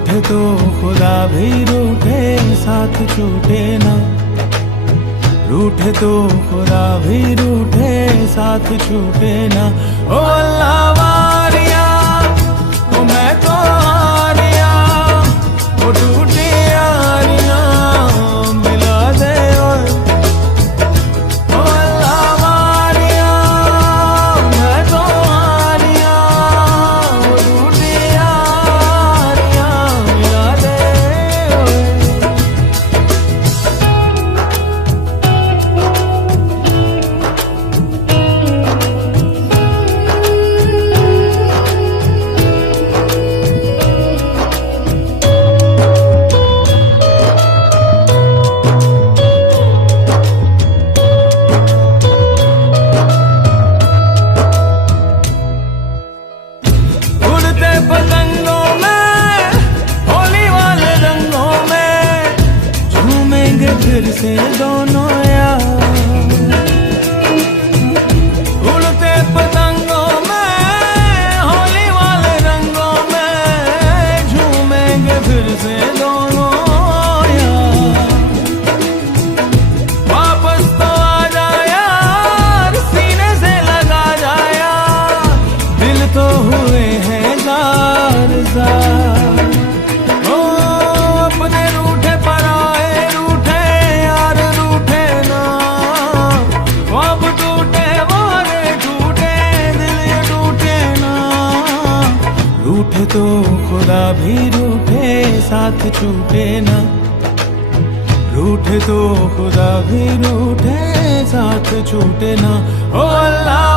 रूठे तो खुदा भी रूठे, साथ छूटे ना। रूठे तो खुदा भी रूठे, साथ छूटे ना। ओ अल्लाह वारिया, ओ मैं तो हारिया, ओ टूटी यारियां मिला दे। ओ अल्लाह वारिया, मैं तो हारिया, ओ टूटी यारियां मिला दे। उड़ते पतंगों में, होली वाले रंगों में, झूमेंगे फिर से दोनों यार। उड़ते पतंगों में, होली वाले रंगों में, झूमेंगे फिर से दोनों यार। वापस तो आ जा यार, सीने से लगा जा यार, दिल तो हुए हैं जार जार। ओ अपने रूठे पराए रूठे, यार रूठे ना। वो अब टूटे वारे टूटे, दिल ये टूटे ना। रूठे तो खुदा भी रूठे, साथ छूटे ना। रूठे तो खुदा भी रूठे, साथ छूटे ना। ओ अल्लाह